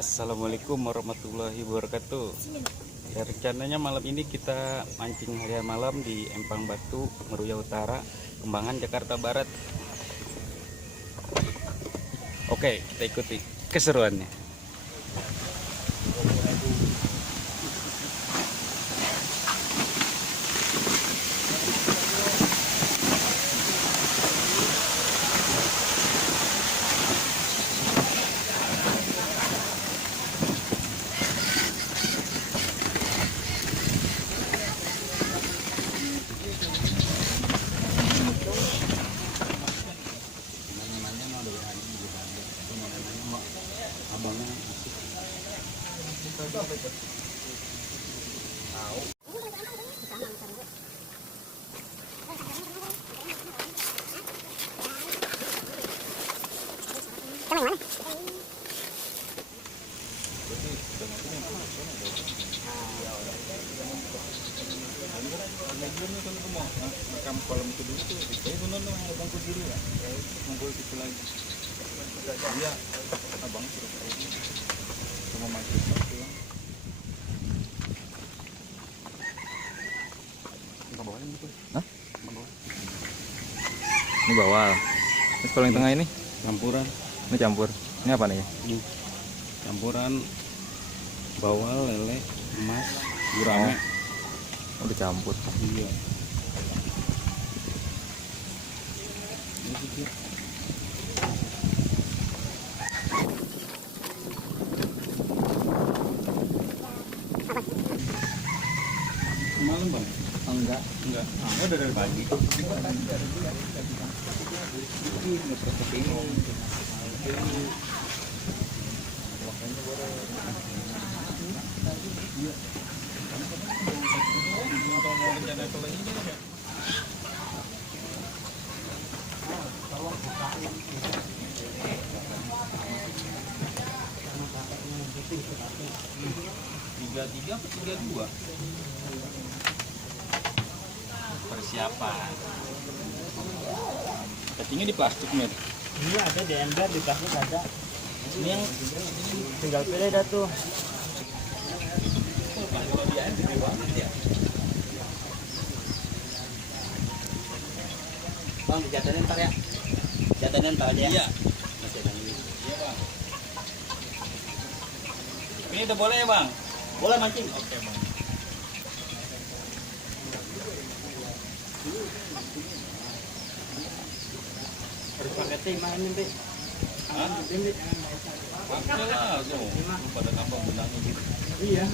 Assalamualaikum warahmatullahi wabarakatuh. Ya, rencananya malam ini kita mancing harian malam di Empang Batu, Meruya Utara, Kembangan, Jakarta Barat. Oke, kita ikuti keseruannya. Makam kolam itu dulu tuh, saya bener nih abang ke dulu ya, ngumpul situ lagi. Iya, abang suruh sama mancing satu ya. Kita bawain gitu. Hah? Ini bawal. Terus kalau yang tengah ini campuran. Ini campur. Ini apa nih? Ini campuran bawal, lele, emas, gurame. Oh, udah campur. Iya. Malam bang? Enggak. Udah dari pagi. Tiga atau 32 persiapan. Cacingnya di plastik nih. Iya, ada di ember, di plastik ada. Ini yang tinggal pilih dah tuh. Bang, dijatanin ntar ya. Jatanin ntar aja ya. Iya. Iya bang. Ini udah boleh ya bang? Boleh mancing. Oke bang. Harus pakai tim main nih, Hah? tim nih. Pakai lah tuh. Pada kapal benangnya gitu. Iya.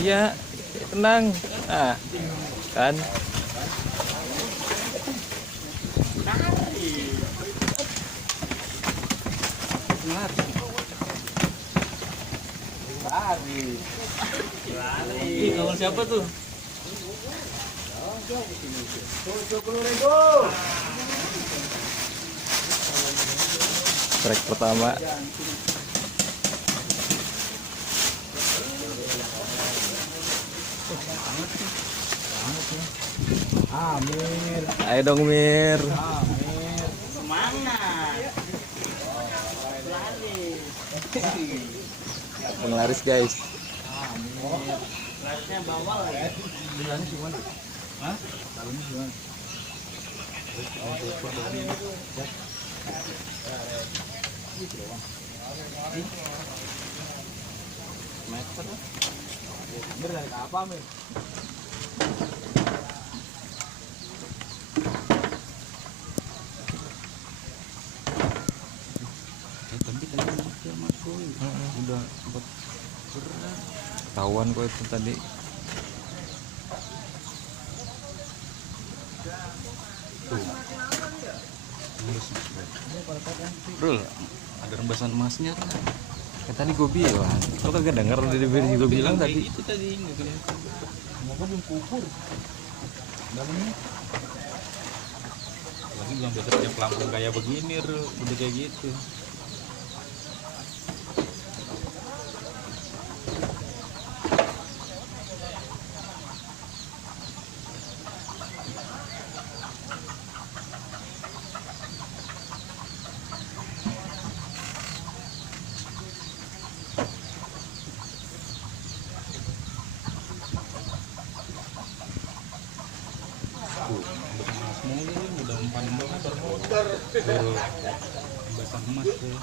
Iya, tenang. Ah, kan. Ih, kawan siapa tuh? 70.000. Trek pertama. Amir. Ayo dong, Mir. Amir. Semangat. Laris. Penglaris, guys. Larisnya bawal ya. Bilangnya gimana? Hah? Talunnya gimana? Meter lah. Bener dari apa, Mir? Tapi tadi dia masuk. Udah sempat berat. Ketahuan kok itu tadi. Bro, ada rembesan emasnya tuh. Kan tadi gue bilang, lo kagak denger dari versi gue bilang tadi. Itu tadi nggak kelihatan. Semoga belum kubur. Dalamnya. Lagi belum bisa kerja pelampung kayak begini, Ru. Udah kayak gitu. Emas mulu, udah umpan banget baru rembesan emas tuh.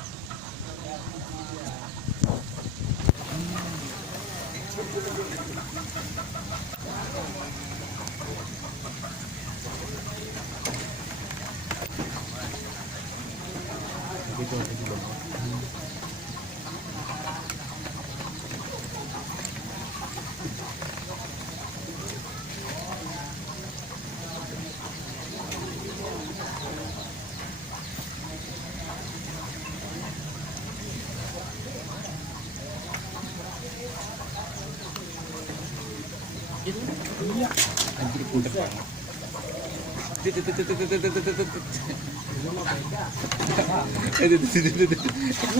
Anjir pudet banget.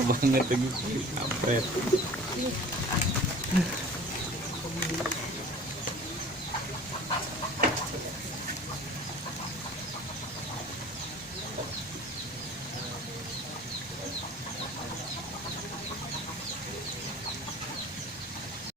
Banget lagi. Kampret.